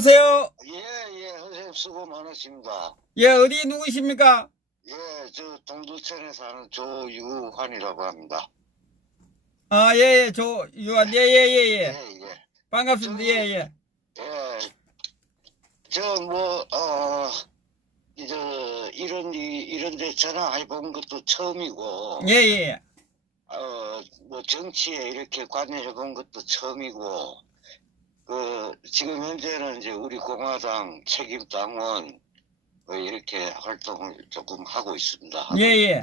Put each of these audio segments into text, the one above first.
여보세요? 예, 예, 선생님 수고 많으십니다. 예, 어디 누구십니까? 예, 저 동두천에 사는 조유환이라고 합니다. 아, 예, 예, 저, 유한, 예, 예, 예, 예, 예. 예. 반갑습니다. 예, 예. 예. 저, 뭐, 어, 이제, 이런, 이- 이런 데 전화해본 것도 처음이고, 예, 예. 어, 뭐, 정치에 이렇게 관여해본 것도 처음이고, 그, 지금 현재는 이제 우리 공화당 책임 당원, 뭐 이렇게 활동을 조금 하고 있습니다. 하고 예, 예.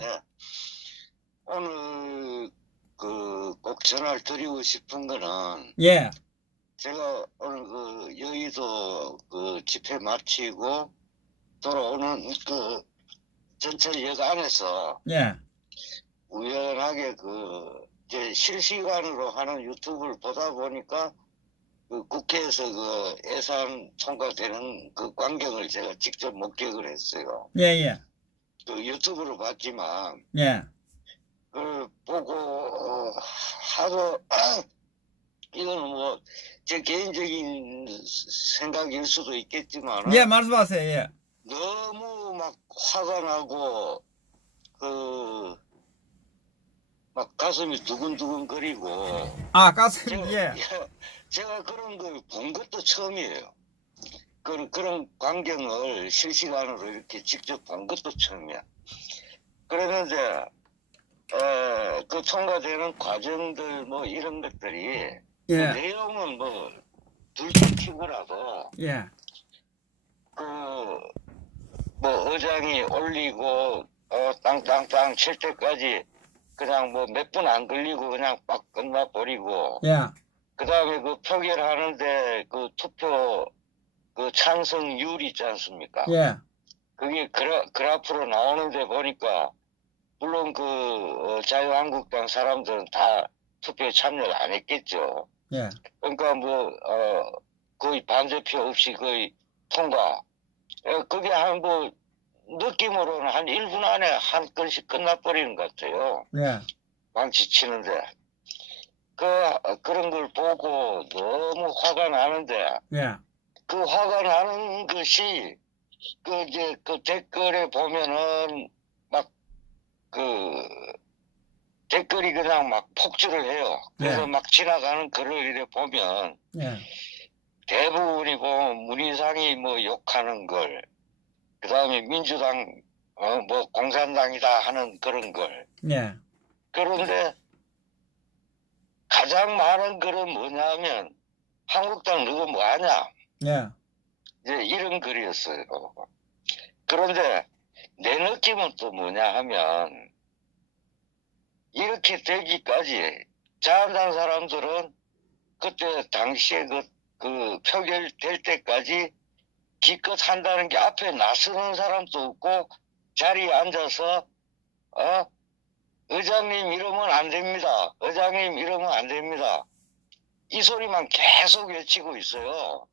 오늘, 그, 꼭 전화를 드리고 싶은 거는, 예. 제가 오늘 그 여의도 그 집회 마치고 돌아오는 그 전철역 안에서 예. 우연하게 그 이제 실시간으로 하는 유튜브를 보다 보니까 그 국회에서 그 예산 통과되는 그 광경을 제가 직접 목격을 했어요. 예, 예. 그 유튜브로 봤지만 예. 그걸 보고 어, 하도 이거는 뭐 제 개인적인 생각일 수도 있겠지만 예, 말씀하세요. 예. 너무 막 화가 나고 그 막 가슴이 두근두근 거리고 아, 가슴, 제가, 예. 제가 그런 걸 본 것도 처음이에요. 그런 그런 광경을 실시간으로 이렇게 직접 본 것도 처음이야. 그러는데 어, 그 통과되는 과정들 뭐 이런 것들이 그 예. 내용은 뭐 둘째치고라도 예. 그뭐 의장이 올리고 어 땅땅땅 칠 때까지 그냥 뭐 몇 분 안 걸리고 그냥 빡 끝나 버리고 예. 그 다음에 그 표결 하는데 그 투표 그 찬성률 있지 않습니까? 예. 그게 그라, 그래프로 나오는데 보니까 물론 그 어, 자유한국당 사람들은 다 투표에 참여를 안 했겠죠. 예. 그러니까 뭐, 어, 거의 반대표 없이 거의 통과. 어, 그게 한 뭐, 느낌으로는 한 1분 안에 한 건씩 끝나버리는 것 같아요. 예. 망치 치는데. 그, 어, 그런 걸 보고 너무 화가 나는데, 예. 그 화가 나는 것이, 그 이제 그 댓글에 보면은 막, 그, 댓글이 그냥 막 폭주를 해요. 그래서 네. 막 지나가는 글을 이래 보면, 예. 대부분이 보면 문희상이 뭐 욕하는 걸, 그 다음에 민주당, 어, 뭐 공산당이다 하는 그런 걸. 예. 그런데 가장 많은 글은 뭐냐면, 한국당 누구 뭐 하냐? 예. 이제 이런 글이었어요. 그런데 내 느낌은 또 뭐냐 하면, 이렇게 되기까지 자한당 사람들은 그때 당시에 그, 그 표결될 때까지 기껏 한다는 게 앞에 나서는 사람도 없고 자리에 앉아서 어 의장님 이러면 안 됩니다. 의장님 이러면 안 됩니다. 이 소리만 계속 외치고 있어요.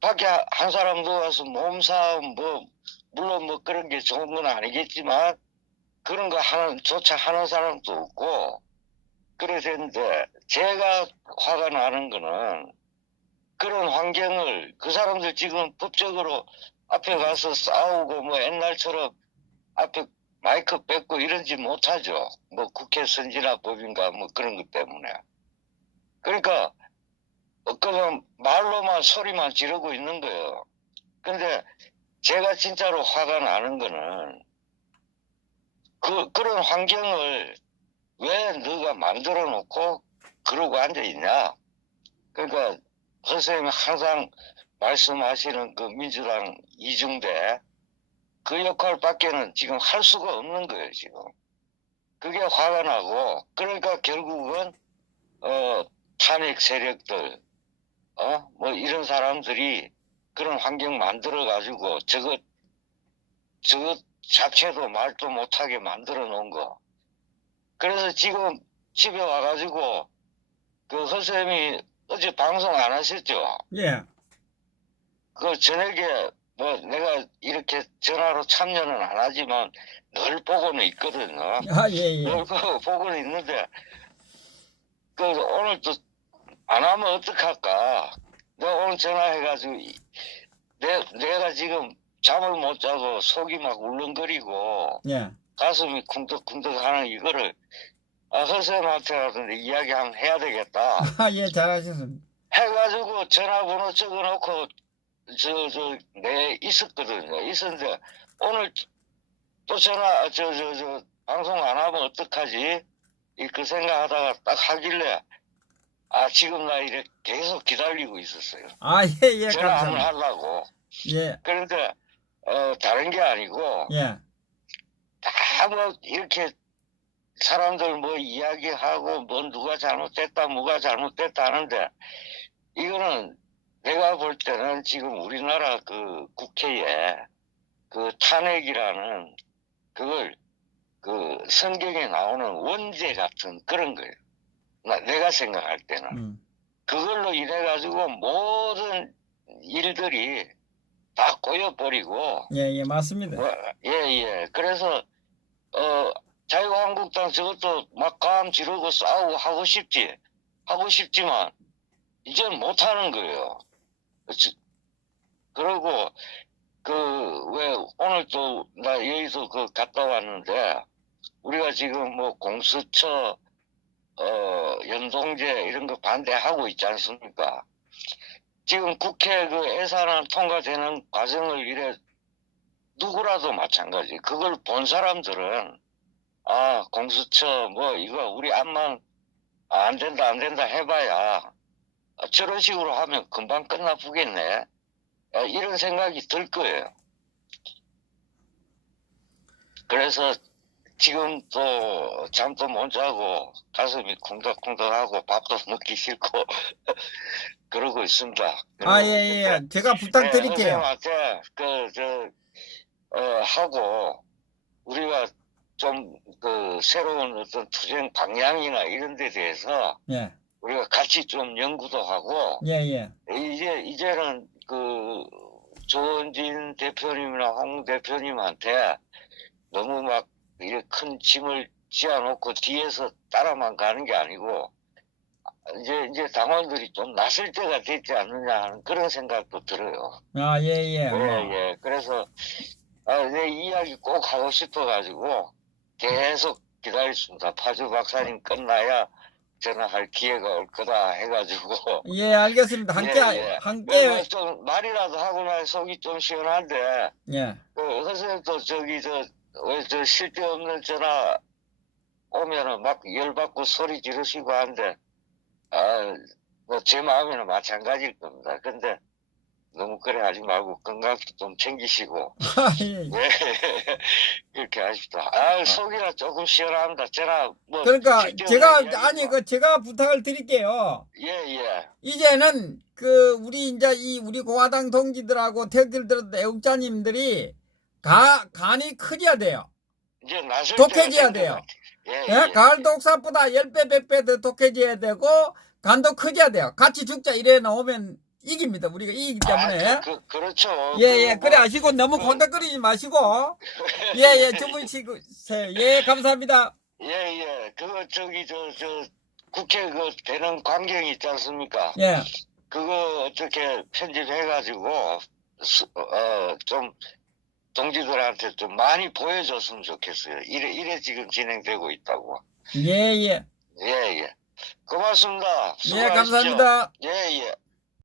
밖에 한 사람 누워서 몸싸움 뭐 물론 뭐 그런 게 좋은 건 아니겠지만 그런 거 하는 조차 하는 사람도 없고 그래서인데 제가 화가 나는 거는 그런 환경을 그 사람들 지금 법적으로 앞에 가서 싸우고 뭐 옛날처럼 앞에 마이크 뺏고 이러지 못하죠. 뭐 국회 선진화법인가 뭐 그런 것 때문에. 그러니까 어, 그냥 말로만 소리만 지르고 있는 거예요. 근데 제가 진짜로 화가 나는 거는 그 그런 환경을 왜 너가 만들어 놓고 그러고 앉아 있냐? 그러니까 선생님이 항상 말씀하시는 그 민주당 이중대 그 역할밖에는 지금 할 수가 없는 거예요 지금. 그게 화가 나고 그러니까 결국은 어 탄핵 세력들 어 뭐 이런 사람들이 그런 환경 만들어 가지고 저것 저것 자체도 말도 못하게 만들어 놓은 거. 그래서 지금 집에 와가지고 그 선생님이 어제 방송 안 하셨죠? 예. 그 저녁에 뭐 내가 이렇게 전화로 참여는 안 하지만 늘 보고는 있거든요. 아, 예, 예. 늘 보- 보고는 있는데 그 오늘 또 안 하면 어떡할까? 내가 오늘 전화해가지고 이- 내, 내가 지금 잠을 못 자고 속이 막 울렁거리고 예. 가슴이 쿵덕쿵덕 하는 이거를 아, 허쌤한테라도 이야기 한번 해야 되겠다. 아, 예, 잘하셨습니다. 해가지고 전화번호 적어놓고 저 저 내 있었거든요. 있었는데 오늘 또 전화 저 저 저 방송 안 하면 어떡하지? 이 그 생각하다가 딱 하길래 아 지금 나 이래 계속 기다리고 있었어요. 아, 예, 예, 전화 한번 감사합니다. 하려고. 예, 그런데 어 다른 게 아니고 예. 다 뭐 이렇게 사람들 뭐 이야기하고 뭐 누가 잘못됐다 뭐가 잘못됐다 하는데 이거는 내가 볼 때는 지금 우리나라 그 국회에 그 탄핵이라는 그걸 그 성경에 나오는 원죄 같은 그런 거예요. 나, 내가 생각할 때는 음. 그걸로 인해 가지고 모든 일들이 다 꼬여버리고 예, 예, 맞습니다. 뭐, 예, 예. 그래서, 어, 자유한국당 저것도 막감 지르고 싸우고 하고 싶지. 하고 싶지만, 이제는 못하는 거예요. 저- 그리고, 그, 왜, 오늘 또, 나 여기서 그 갔다 왔는데, 우리가 지금 뭐 공수처, 어, 연동제 이런 거 반대하고 있지 않습니까? 지금 국회 그 예산안 통과되는 과정을 이래 누구라도 마찬가지. 그걸 본 사람들은 아 공수처 뭐 이거 우리 암만 아, 안 된다 안 된다 해봐야 아, 저런 식으로 하면 금방 끝나 보겠네. 아, 이런 생각이 들 거예요. 그래서 지금 또 잠도 못 자고 가슴이 쿵덕쿵덕하고 밥도 먹기 싫고 그러고 있습니다. 아, 예, 예. 제가 부탁드릴게요. 선생님한테 그저 어, 하고 우리가 좀 그 새로운 어떤 투쟁 방향이나 이런 데 대해서 예, 우리가 같이 좀 연구도 하고 예, 예. 이제 이제는 그 조원진 대표님이나 홍 대표님한테 너무 막 이렇게 큰 짐을 지어놓고 뒤에서 따라만 가는 게 아니고 이제 이제 당원들이 좀 나설 때가 됐지 않느냐 하는 그런 생각도 들어요. 아, 예, 예. 예, 뭐. 예. 그래서, 아, 내 이야기 꼭 하고 싶어가지고, 계속 기다렸습니다. 파주 박사님 끝나야 전화할 기회가 올 거다 해가지고. 예, 알겠습니다. 함께, 예, 예. 함께, 뭐 좀 말이라도 하고 나면 속이 좀 시원한데, 예. 그, 선생님도 저기, 저, 왜 저 쓸데없는 전화 오면은 막 열받고 소리 지르시고 하는데, 아, 뭐 제 마음에는 마찬가지일 겁니다. 근데, 너무 그래 하지 말고 건강도 좀 챙기시고, 아, 예. 네. 이렇게 하십시다. 아, 속이라 조금 시원합니다. 제가 뭐. 그러니까 제가 아니 그 제가 부탁을 드릴게요. 예, 예. 이제는 그 우리 이제 이 우리 공화당 동지들하고 태극들들 애국자님들이 가 간이 커져야 돼요. 이제 나설 독해져야 돼요. 예, 예, 예. 가을 독사보다 10배 100배 더 독해져야 되고 간도 커져야 돼요. 같이 죽자 이래 나오면 이깁니다. 우리가 이기기 때문에. 아, 그, 그, 그렇죠. 예, 예, 그 그래 뭐- 하시고 너무 건덕거리지 마시고. 예, 예, 주무시세요. 예, 감사합니다. 예, 예. 그거 저기, 저, 저, 국회 그 되는 광경이 있지 않습니까? 예, 그거 어떻게 편집해가지고, 수- 어, 좀, 동지들한테 좀 많이 보여줬으면 좋겠어요. 이래, 이래 지금 진행되고 있다고. 예, 예. 예, 예. 고맙습니다. 예, 수고하십시오. 감사합니다. 예, 예.